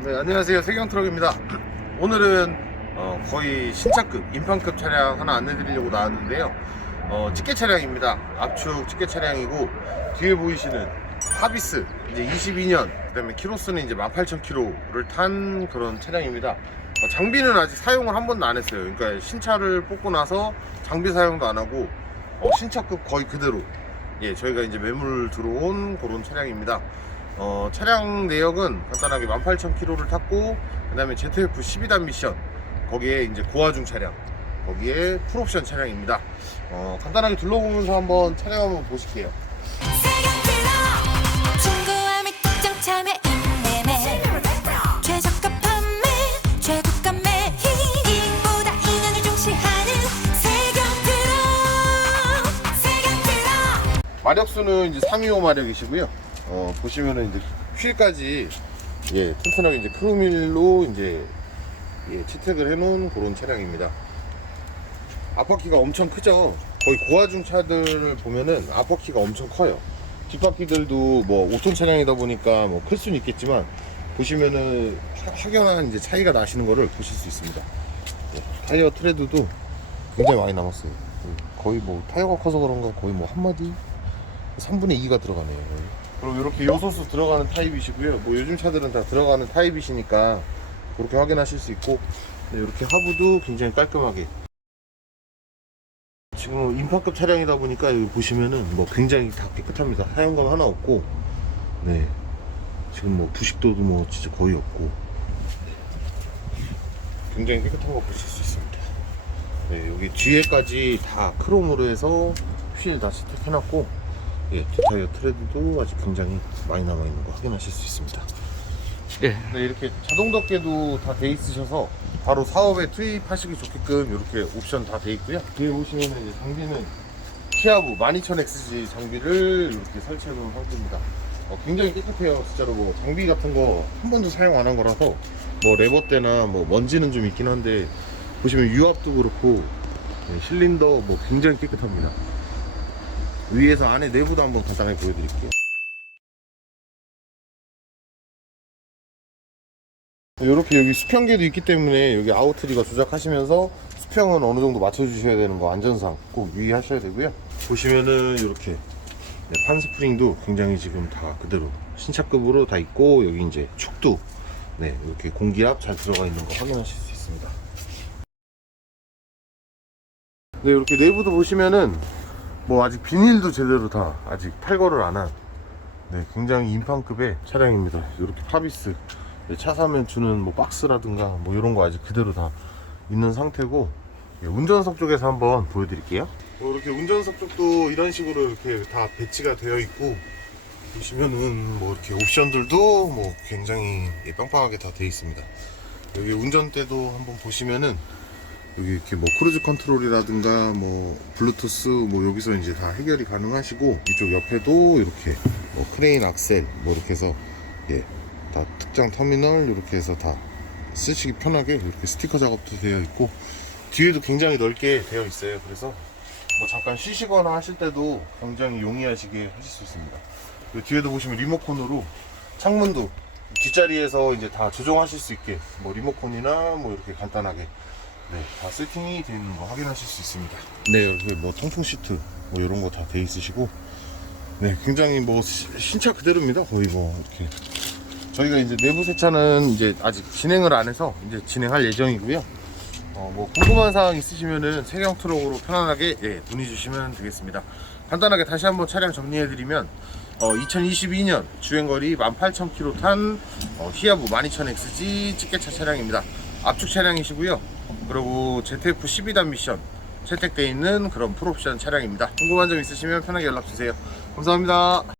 네, 안녕하세요. 세경트럭입니다. 오늘은 어, 거의 신차급, 인판급 차량 하나 안내드리려고 나왔는데요. 어, 집게 차량입니다. 압축 집게 차량이고, 뒤에 보이시는 하비스, 이제 22년, 그 다음에 키로수는 이제 18,000km를 탄 그런 차량입니다. 어, 장비는 아직 사용을 한 번도 안 했어요. 그러니까 신차를 뽑고 나서 장비 사용도 안 하고, 어, 신차급 거의 그대로, 예, 저희가 이제 매물 들어온 그런 차량입니다. 어, 차량 내역은 간단하게 18,000km를 탔고 그 다음에 ZF 12단 미션 거기에 이제 고화중 차량 거기에 풀옵션 차량입니다. 어, 간단하게 둘러보면서 한번 차량 한번 보실게요. 마력수는 이제 325 마력이시고요. 어, 보시면은 이제 휠까지 예, 튼튼하게 이제 크로밀로 이제 예, 채택을 해놓은 그런 차량입니다. 앞바퀴가 엄청 크죠. 거의 고화중 차들을 보면은 앞바퀴가 엄청 커요. 뒷바퀴들도 뭐 5톤 차량이다 보니까 뭐 클 수는 있겠지만 보시면은 하- 확연한 이제 차이가 나시는 거를 보실 수 있습니다. 예, 타이어 트레드도 굉장히 많이 남았어요. 거의 뭐 타이어가 커서 그런가 거의 뭐 한마디 3분의 2가 들어가네요. 그리고 이렇게 요소수 들어가는 타입이시고요. 뭐 요즘 차들은 다 들어가는 타입이시니까 그렇게 확인하실 수 있고 네, 이렇게 하부도 굉장히 깔끔하게 지금 인파급 차량이다 보니까 여기 보시면은 뭐 굉장히 다 깨끗합니다. 하얀 건 하나 없고 네 지금 뭐 부식도도 뭐 진짜 거의 없고 네. 굉장히 깨끗한 거 보실 수 있습니다. 네, 여기 뒤에까지 다 크롬으로 해서 휠다 세팅해놨고 예, 뒷타이어 트레드도 아직 굉장히 많이 남아있는 거 확인하실 수 있습니다. 예. 네, 이렇게 자동 덮개도 다 돼 있으셔서 바로 사업에 투입하시기 좋게끔 이렇게 옵션 다 돼 있고요. 뒤에 보시면 이제 장비는 키아부 12000XG 장비를 이렇게 설치해 놓은 상태입니다. 어, 굉장히 깨끗해요. 진짜로 뭐 장비 같은 거 한 번도 사용 안 한 거라서 뭐 레버 때나 뭐 먼지는 좀 있긴 한데 보시면 유압도 그렇고 네, 실린더 뭐 굉장히 깨끗합니다. 위에서 안에 내부도 한번 간단하게 보여드릴게요. 이렇게 여기 수평계도 있기 때문에 여기 아웃트리가 조작하시면서 수평은 어느 정도 맞춰주셔야 되는 거 안전상 꼭 유의하셔야 되고요. 보시면은 이렇게 네, 판 스프링도 굉장히 지금 다 그대로 신차급으로 다 있고 여기 이제 축도 네 이렇게 공기압 잘 들어가 있는 거 확인하실 수 있습니다. 네 이렇게 내부도 보시면은 뭐 아직 비닐도 제대로 다 아직 탈거를 안한 네, 굉장히 인판급의 차량입니다. 이렇게 파비스 네, 차 사면 주는 뭐 박스라든가 뭐 이런 거 아직 그대로 다 있는 상태고 예, 운전석 쪽에서 한번 보여드릴게요. 뭐 이렇게 운전석 쪽도 이런 식으로 이렇게 다 배치가 되어 있고 보시면은 뭐 이렇게 옵션들도 뭐 굉장히 예, 빵빵하게 다 되어 있습니다. 여기 운전대도 한번 보시면은 여기 이렇게 뭐 크루즈 컨트롤이라든가 뭐 블루투스 뭐 여기서 이제 다 해결이 가능하시고 이쪽 옆에도 이렇게 뭐 크레인 악셀 뭐 이렇게 해서 예, 다 특장 터미널 이렇게 해서 다 쓰시기 편하게 이렇게 스티커 작업도 되어 있고 뒤에도 굉장히 넓게 되어 있어요. 그래서 뭐 잠깐 쉬시거나 하실 때도 굉장히 용이하시게 하실 수 있습니다. 그리고 뒤에도 보시면 리모컨으로 창문도 뒷자리에서 이제 다 조정하실 수 있게 뭐 리모컨이나 뭐 이렇게 간단하게 네, 다 세팅이 되어 있는 거 확인하실 수 있습니다. 네, 여기 뭐 통풍 시트 뭐 이런 거 다 돼 있으시고 네, 굉장히 뭐 시- 신차 그대로입니다. 거의 뭐 이렇게 저희가 이제 내부 세차는 이제 아직 진행을 안 해서 이제 진행할 예정이고요. 어, 뭐 궁금한 사항 있으시면은 세경 트럭으로 편안하게 예, 문의 주시면 되겠습니다. 간단하게 다시 한번 차량 정리해드리면 어, 2022년 주행거리 18,000km 탄 어, 히아부 12000XG 집게차 차량입니다. 압축 차량이시고요. 그리고 ZF 12단 미션 채택되어 있는 그런 풀옵션 차량입니다. 궁금한 점 있으시면 편하게 연락 주세요. 감사합니다.